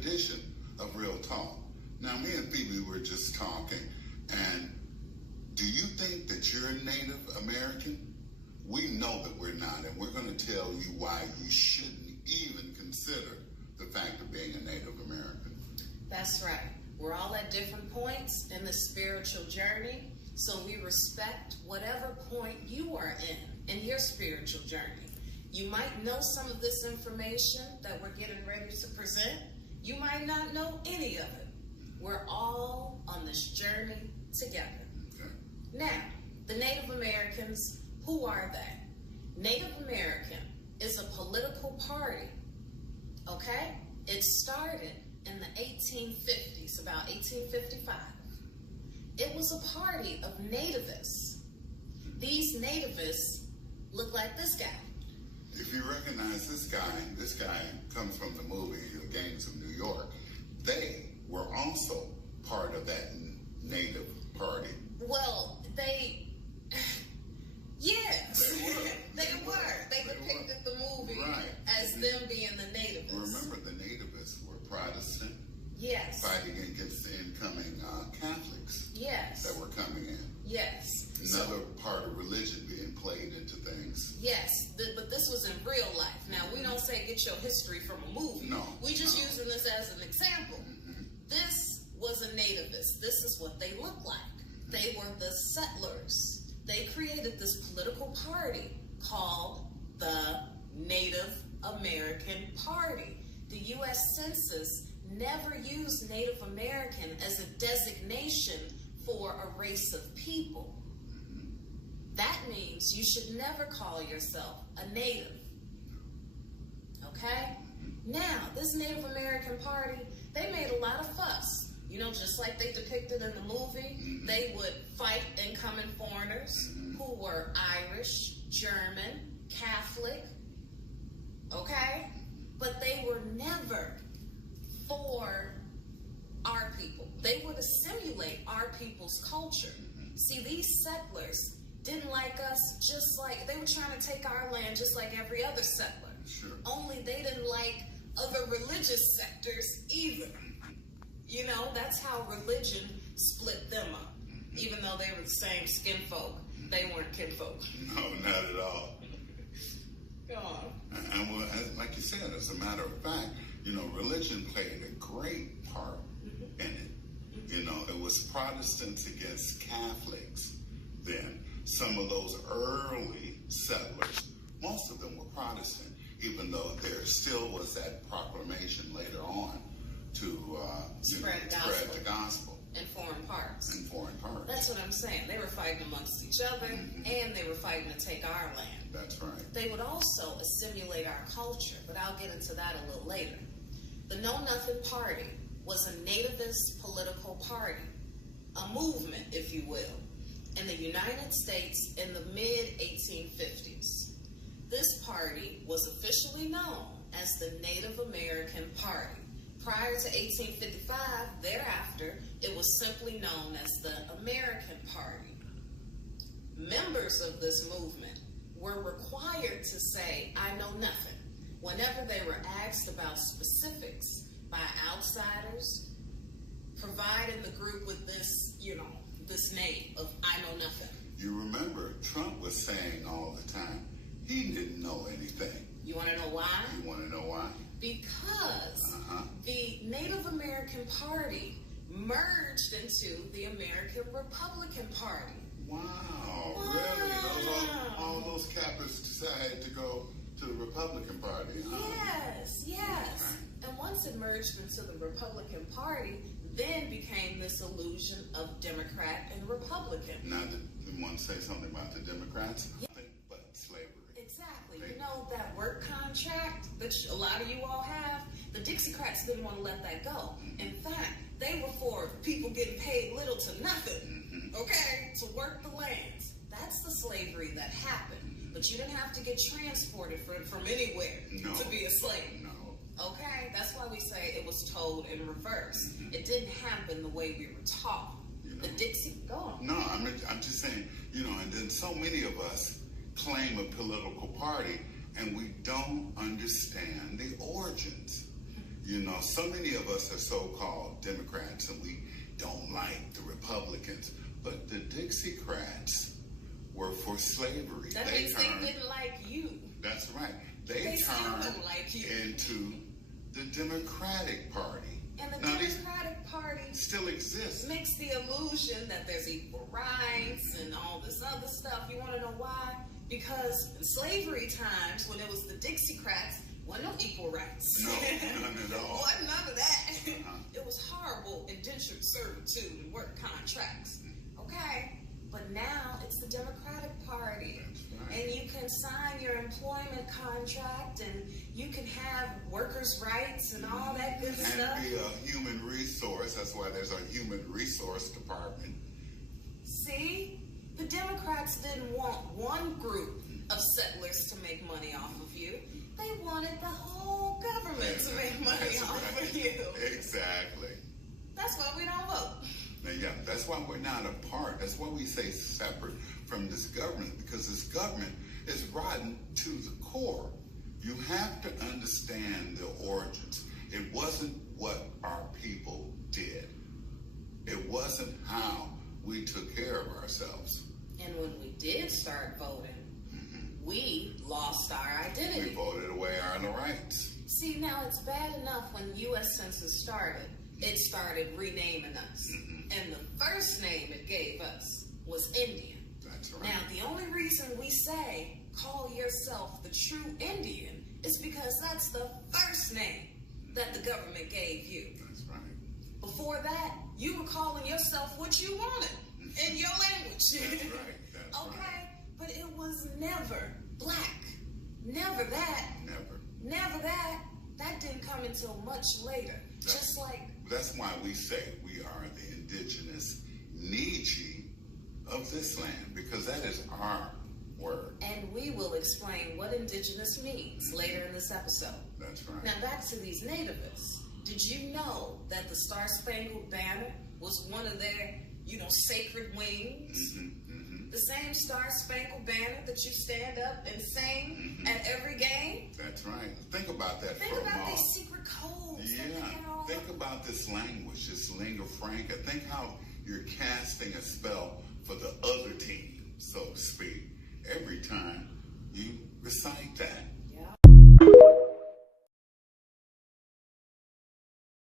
edition of Real Talk. Now, me and Phoebe were just talking, and do you think that you're Native American? We know that we're not, and we're going to tell you why you shouldn't even consider the fact of being a Native American. That's right. We're all at different points in the spiritual journey, so we respect whatever point you are in your spiritual journey. You might know some of this information that we're getting ready to present. You might not know any of it. We're all on this journey together. Okay. Now, the Native Americans, who are they? Native American is a political party, okay? It started in the 1850s, about 1855. It was a party of nativists. These nativists look like this guy. If you recognize this guy comes from the movie The Gangs of New York. They were also part of that Native party. Well, yes, they were. They depicted the movie as them being the nativists. Remember, the nativists were Protestant. Yes. Fighting against the incoming Catholics. Yes. That were coming in. Yes. Another part of religion being played into things. Yes, but this was in real life. Now, we don't say get your history from a movie. No. We just using this as an example. Mm-hmm. This was a nativist. This is what they look like. They were the settlers. They created this political party called the Native American Party. The U.S. Census never used Native American as a designation for a race of people. That means you should never call yourself a native. Okay? Now, this Native American Party, they made a lot of fuss. You know, just like they depicted in the movie, they would fight incoming foreigners who were Irish, German, Catholic, okay? But they were never for our people. They were to simulate our people's culture. See, these settlers didn't like us just like, they were trying to take our land just like every other settler. Sure. Only they didn't like other religious sectors either. You know, that's how religion split them up. Even though they were the same skin folk, they weren't kinfolk. No, not at all. Go on. And well, like you said, as a matter of fact, you know, religion played a great part in it. You know, it was Protestants against Catholics then. Some of those early settlers, most of them were Protestant, even though there still was that proclamation later on to spread the gospel. In foreign parts. In foreign parts. That's what I'm saying. They were fighting amongst each other, and they were fighting to take our land. That's right. They would also assimilate our culture, but I'll get into that a little later. The Know Nothing Party was a nativist political party, a movement, if you will, in the United States in the mid-1850s. This party was officially known as the Native American Party. Prior to 1855, thereafter, it was simply known as the American Party. Members of this movement were required to say, I know nothing, whenever they were asked about specifics by outsiders, providing the group with this, this name of I know nothing. You remember, Trump was saying all the time, he didn't know anything. You want to know why? You want to know why? Because the Native American Party merged into the American Republican Party. Wow, really? All those Catholics decided to go to the Republican Party, huh? Yes. Okay. And once it merged into the Republican Party, then became this illusion of Democrat and Republican. Now, you want to say something about the Democrats? Yeah. Nothing but slavery. Exactly. You know that work contract that a lot of you all have? The Dixiecrats didn't want to let that go. In fact, they were for people getting paid little to nothing, okay, to work the lands. That's the slavery that happened. But you didn't have to get transported from anywhere to be a slave. No. Okay? That's why we say it was told in reverse. It didn't happen the way we were taught. The Dixie, go on. No, I'm just saying, and then so many of us claim a political party and we don't understand the origins. You know, so many of us are so-called Democrats and we don't like the Republicans, but the Dixiecrats were for slavery. That means they didn't like you. That's right. They still turned don't like you. into the Democratic Party. And the Now, Democratic Party still exists. makes the illusion that there's equal rights and all this other stuff. You want to know why? Because in slavery times, when it was the Dixiecrats, wasn't no equal rights. No, none at all. Wasn't none of that. Uh-huh. It was horrible indentured servitude and work contracts. Okay? But now it's the Democratic Party. That's right. And you can sign your employment contract and you can have workers' rights and all that good stuff. And be a human resource. That's why there's a human resource department. See? The Democrats didn't want one group of settlers to make money off of you. They wanted the whole government to make money That's off right. of you. Exactly. That's why we don't vote. Now, yeah, that's why we're not a part. That's why we say separate from this government, because this government is rotten to the core. You have to understand the origins. It wasn't what our people did. It wasn't how we took care of ourselves. And when we did start voting, we lost our We identity. voted away our rights. See, now it's bad enough when U.S. Census started, it started renaming us. And the first name it gave us was Indian. That's right. Now, the only reason we say, call yourself the true Indian, is because that's the first name that the government gave you. That's right. Before that, you were calling yourself what you wanted in your language. That's right. That's Okay? right. But it was never black. Never that. Never. Never that. That didn't come until much later. Just like, That's why we say we are the indigenous Nietzsche of this land, because that is our word. and we will explain what indigenous means later in this episode. That's right. Now back to these nativists. Did you know that the Star Spangled Banner was one of their, sacred wings? The same Star Spangled Banner that you stand up and sing at every game? That's right. Think about that Think for a about moment. these secret codes. that Yeah. they had all Think about this language, this lingua franca. Think how you're casting a spell for the other team, so to speak, every time you recite that.